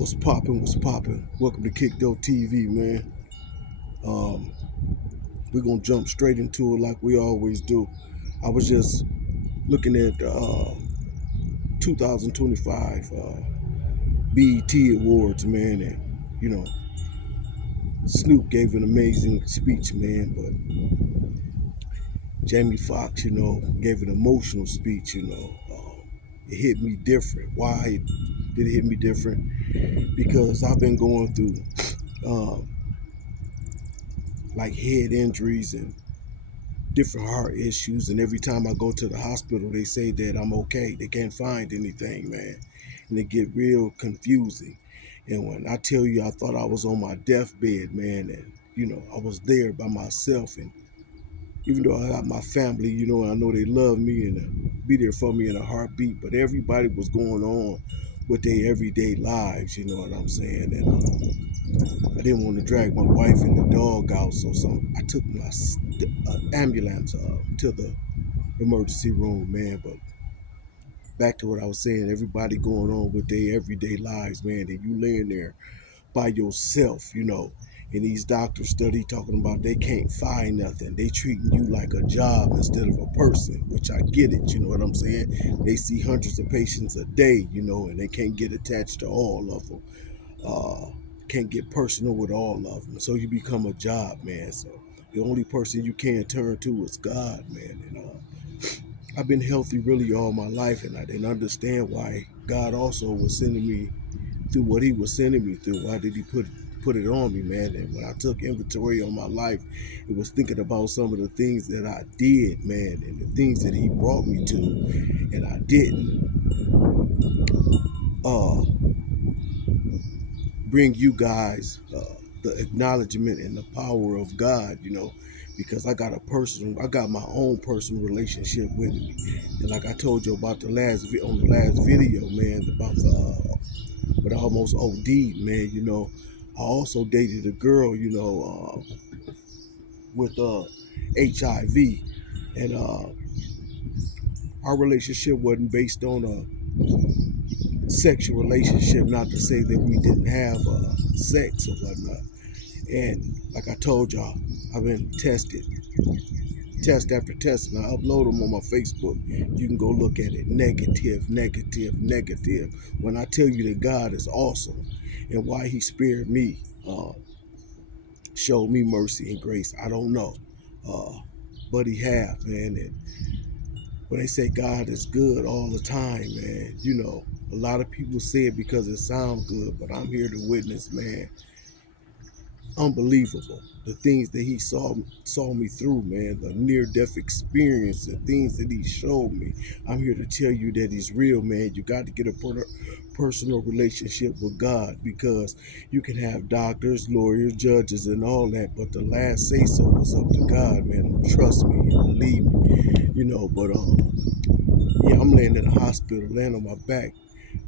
What's poppin'? What's poppin'? Welcome to Kick Dope TV, man. Um, we're gonna jump straight into it like we always do. I was just looking at 2025 BET Awards, man, and Snoop gave an amazing speech, man. But Jamie Foxx, gave an emotional speech. It hit me different. Why did it hit me different? Because I've been going through um, like head injuries and different heart issues, and every time I go to the hospital they say that I'm okay. They can't find anything, man, and it get real confusing. And when I tell you I thought I was on my deathbed, man, and I was there by myself, and even though I got my family, I know they love me and be there for me in a heartbeat, but everybody was going on with their everyday lives, you know what I'm saying? And I didn't want to drag my wife and the dog out, so I took my ambulance to the emergency room, man. But back to what I was saying, everybody going on with their everyday lives, man, and you laying there by yourself, and these doctors study talking about they can't find nothing. They treating you like a job instead of a person, which I get it, you know what I'm saying? They see hundreds of patients a day, and they can't get attached to all of them. Uh, can't get personal with all of them. So you become a job, man. So the only person you can turn to is God, man. And I've been healthy really all my life, and I didn't understand why God also was sending me through what He was sending me through. Why did He put it on me, man? And when I took inventory on my life, it was thinking about some of the things that I did, man, and the things that He brought me to, and I didn't uh, bring you guys the acknowledgement and the power of God, because I got my own personal relationship with me. And like I told you about on the last video, man, about but I almost OD'd, man. I also dated a girl, with HIV, and our relationship wasn't based on a sexual relationship. Not to say that we didn't have sex or whatnot. And like I told y'all, I've been tested, test after test, and I upload them on my Facebook. You can go look at it. Negative, negative, negative. When I tell you that God is awesome and why He spared me, showed me mercy and grace, I don't know. Uh, but He have, man. And when they say God is good all the time, man, a lot of people say it because it sounds good, but I'm here to witness, man, unbelievable. The things that He saw me through, man, the near-death experience, the things that He showed me. I'm here to tell you that He's real, man. You got to get a personal relationship with God, because you can have doctors, lawyers, judges, and all that, but the last say so is up to God, man. Trust me and believe me, But yeah, I'm laying in the hospital, laying on my back,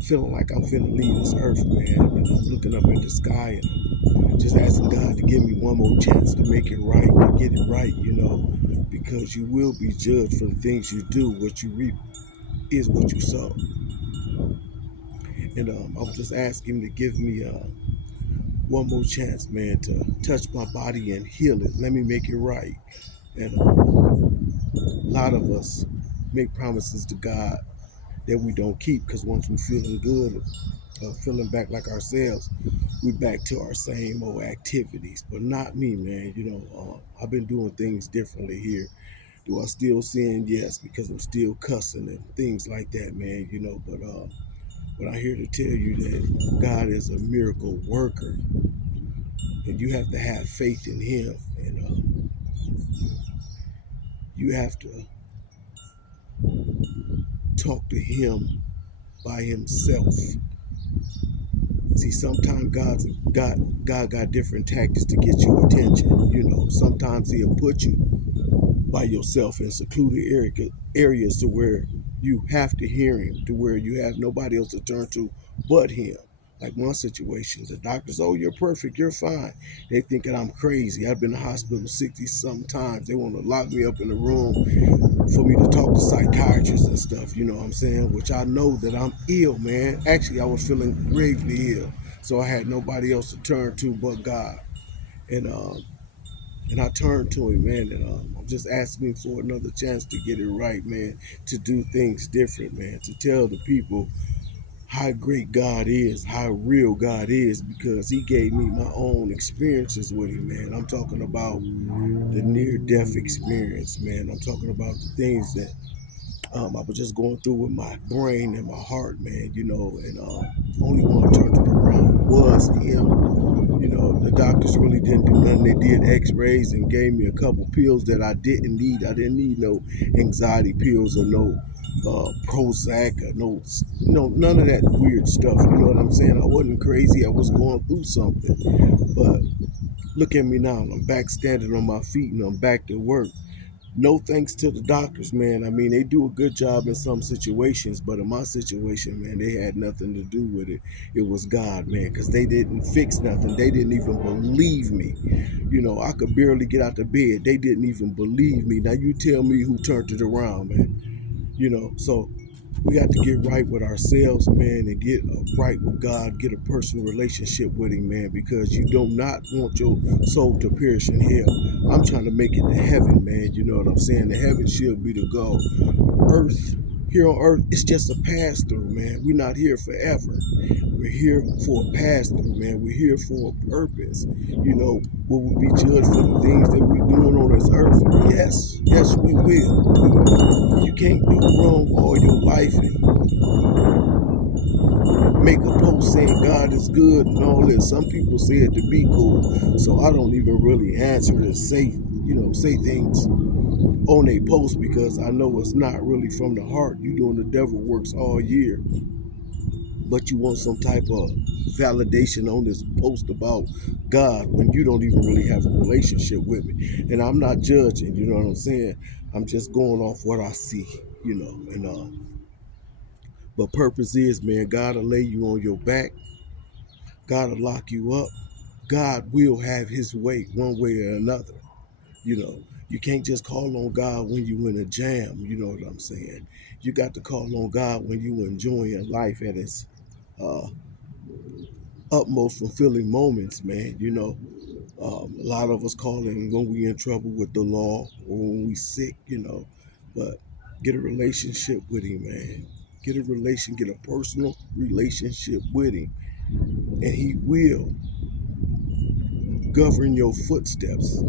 feeling like I'm finna leave this earth, man. And I'm looking up at the sky, and I'm just asking God to give me one more chance to make it right, to get it right, because you will be judged for the things you do. What you reap is what you sow. And I'm just asking Him to give me one more chance, man, to touch my body and heal it. Let me make it right. And a lot of us make promises to God that we don't keep, because once we're feeling good, feeling back like ourselves, we back to our same old activities. But not me, man. I've been doing things differently here. Do I still sin? Yes, because I'm still cussing and things like that, man. But I'm here to tell you that God is a miracle worker, and you have to have faith in Him, and you have to talk to Him by Himself. See, sometimes God got different tactics to get your attention. Sometimes He'll put you by yourself in secluded areas to where you have to hear Him, to where you have nobody else to turn to but Him. Like one situation, the doctors, oh, you're perfect, you're fine. They thinking I'm crazy. I've been to the hospital 60 something times. They want to lock me up in the room for me to talk to psychiatrists and stuff, you know what I'm saying? Which I know that I'm ill, man. Actually, I was feeling gravely ill. So I had nobody else to turn to but God. And I turned to him, man, and I'm just asking him for another chance to get it right, man, to do things different, man, to tell the people how great God is, how real God is, because he gave me my own experiences with him, man. I'm talking about the near-death experience, man. I'm talking about the things that I was just going through with my brain and my heart, man, and only one turned it around was him. The doctors really didn't do nothing. They did x-rays and gave me a couple pills that I didn't need. I didn't need no anxiety pills or no Prozac or none of that weird stuff. You know what I'm saying? I wasn't crazy. I was going through something. But look at me now. I'm back standing on my feet and I'm back to work. No thanks to the doctors, man. I mean, they do a good job in some situations, but in my situation, man, they had nothing to do with it. It was God, man, because they didn't fix nothing. They didn't even believe me. I could barely get out of bed. They didn't even believe me. Now you tell me who turned it around, man. So we got to get right with ourselves, man, and get right with God, get a personal relationship with him, man, because you do not want your soul to perish in hell. I'm trying to make it to heaven, man. You know what I'm saying? The heaven should be the goal. Earth, here on earth, it's just a pass through, man. We're not here forever. We're here for a pass through, man. We're here for a purpose. Will we be judged for the things that we're doing on this earth? Yes, we will. You can't do wrong all your life and make a post saying God is good and all this. Some people say it to be cool, so I don't even really answer to say things on a post because I know it's not really from the heart. You doing the devil works all year, but you want some type of validation on this post about God when you don't even really have a relationship with me. And I'm not judging, you know what I'm saying? I'm just going off what I see, and but purpose is, man, God will lay you on your back. God will lock you up. God will have his way one way or another. You can't just call on God when you in a jam. You know what I'm saying? You got to call on God when you enjoying life at its uh, utmost fulfilling moments, man. A lot of us call him when we in trouble with the law or when we sick, but get a relationship with him, man. Get a personal relationship with him, and he will govern your footsteps.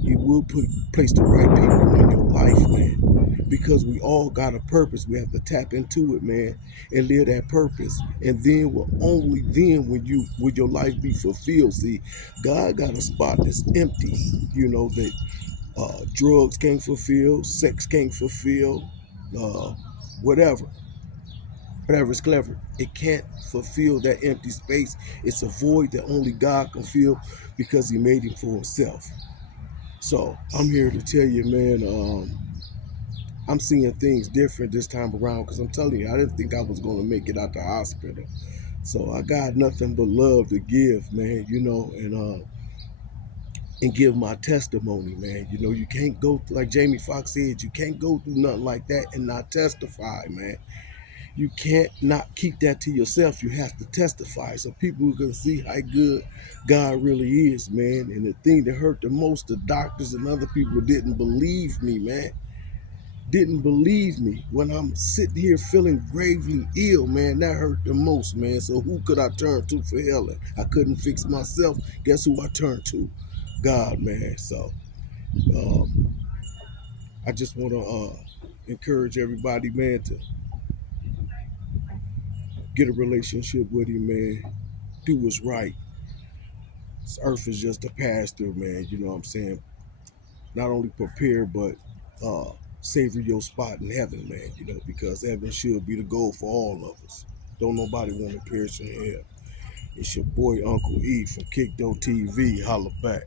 He will place the right people in your life, man. Because we all got a purpose. We have to tap into it, man, and live that purpose. And then only then will your life be fulfilled. See, God got a spot that's empty, that drugs can't fulfill, sex can't fulfill, uh, whatever. Whatever's clever. It can't fulfill that empty space. It's a void that only God can fill because he made him for himself. So I'm here to tell you, man, I'm seeing things different this time around because I'm telling you, I didn't think I was going to make it out the hospital. So I got nothing but love to give, man, and give my testimony, man. You can't go, like Jamie Foxx said, you can't go through nothing like that and not testify, man. You can't not keep that to yourself. You have to testify so people can see how good God really is, man. And the thing that hurt the most, the doctors and other people didn't believe me, man. Didn't believe me when I'm sitting here feeling gravely ill, man. That hurt the most, man. So who could I turn to for healing? I couldn't fix myself. Guess who I turned to? God, man. So um, I just want to encourage everybody, man, to get a relationship with him, man. Do what's right. This earth is just a pass through, man. You know what I'm saying? Not only prepare, but savor your spot in heaven, man. Because heaven should be the goal for all of us. Don't nobody want to perish in hell. It's your boy Uncle E from Kickdo TV. Holla back.